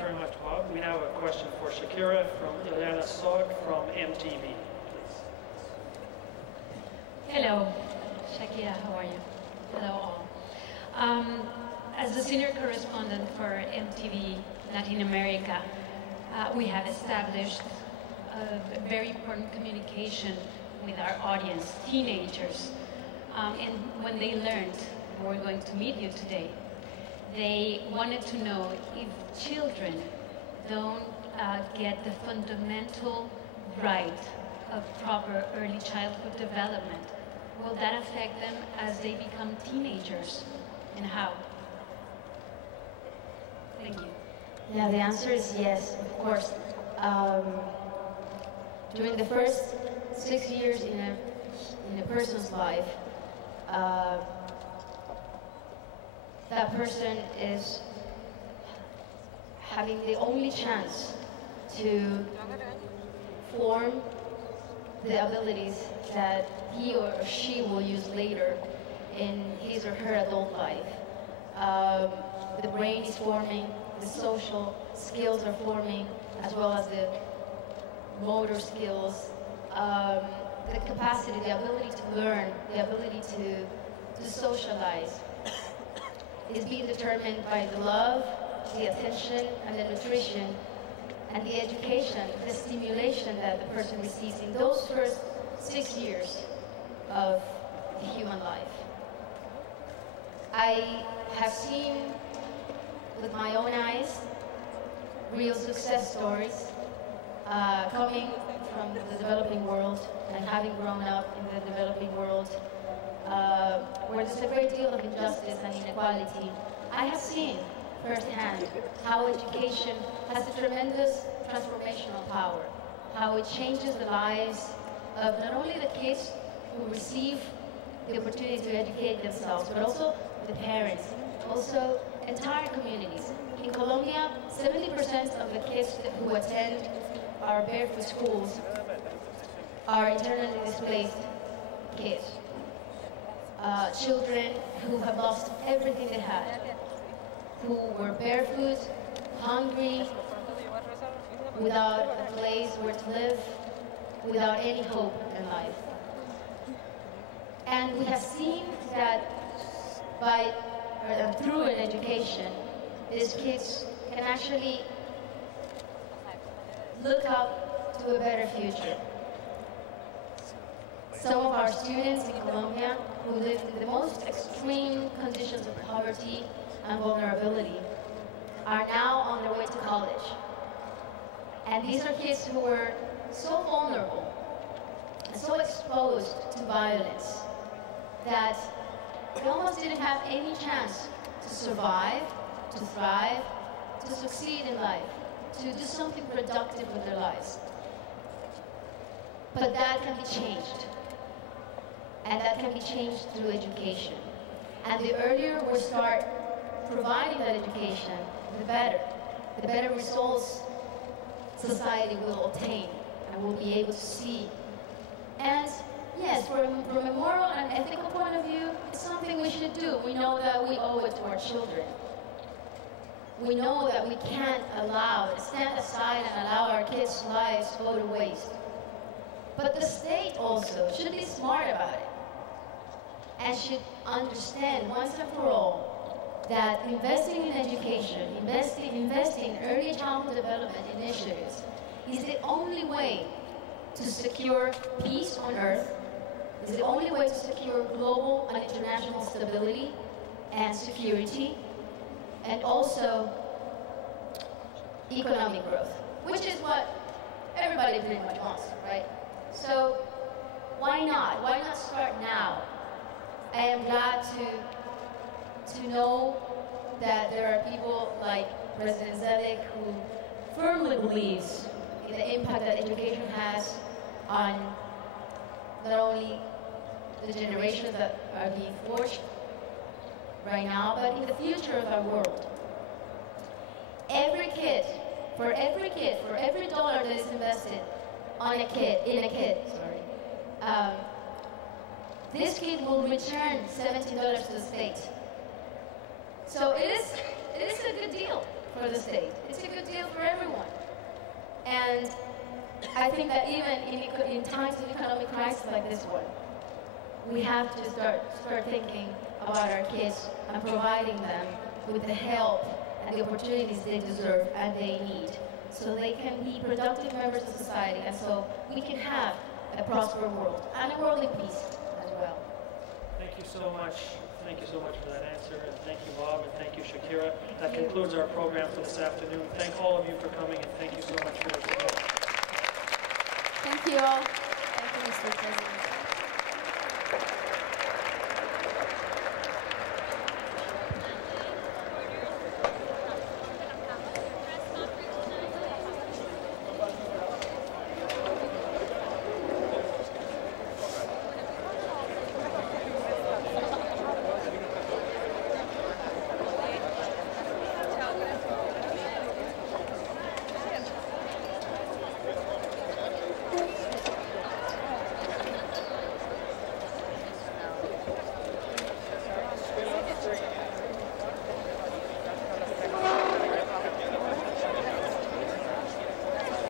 very much, Bob. We now have a question for Shakira from Ileana Sog from MTV, please. Hello, Shakira, how are you? Hello all. As the senior correspondent for MTV Latin America, we have established a very important communication with our audience, teenagers. And when they learned we're going to meet you today, they wanted to know if children don't get the fundamental right of proper early childhood development, will that affect them as they become teenagers, and how? Thank you. Yeah, the answer is yes, of course. During the first 6 years in a person's life, that person is having the only chance to form the abilities that he or she will use later in his or her adult life. The brain is forming, the social skills are forming, as well as the motor skills, the capacity, the ability to learn, the ability to socialize is being determined by the love, the attention, and the nutrition, and the education, the stimulation that the person receives in those first 6 years of the human life. I have seen with my own eyes real success stories coming from the developing world and having grown up in the developing world where there's a great deal of injustice and inequality. I have seen firsthand how education has a tremendous transformational power, how it changes the lives of not only the kids who receive the opportunity to educate themselves, but also the parents, also entire communities. In Colombia, 70% of the kids who attend our barefoot schools are internally displaced kids. Children who have lost everything they had, who were barefoot, hungry, without a place where to live, without any hope in life. And we have seen that through an education, these kids can actually look up to a better future. Some of our students in Colombia who lived in the most extreme conditions of poverty and vulnerability are now on their way to college. And these are kids who were so vulnerable and so exposed to violence that they almost didn't have any chance to survive, to thrive, to succeed in life, to do something productive with their lives. But that can be changed. And that can be changed through education. And the earlier we start providing that education, the better. The better results society will obtain and will be able to see. And yes, from a moral and ethical point of view, it's something we should do. We know that we owe it to our children. We know that we can't stand aside and allow our kids' lives to go to waste. But the state also should be smart about it and should understand once and for all that investing in education, investing in early childhood development initiatives is the only way to secure peace on earth, is the only way to secure global and international stability and security, and also economic growth, which is what everybody pretty much wants, right? So why not? Why not start now? I am glad to know that there are people like President Zelig who firmly believes in the impact that education has on not only the generations that are being forged right now, but in the future of our world. For every dollar that is invested in a kid, this kid will return $17 to the state. So it is a good deal for the state. It's a good deal for everyone. And I think that even in times of economic crisis like this one, we have to start thinking about our kids and providing them with the help and the opportunities they deserve and they need, so they can be productive members of society, and so we can have a prosperous world and a world in peace as well. Thank you so much. Thank you so much for that answer, and thank you, Bob, and thank you, Shakira. That concludes our program for this afternoon. Thank all of you for coming, and thank you so much for your support. Thank you all. Thank you, Mr. President.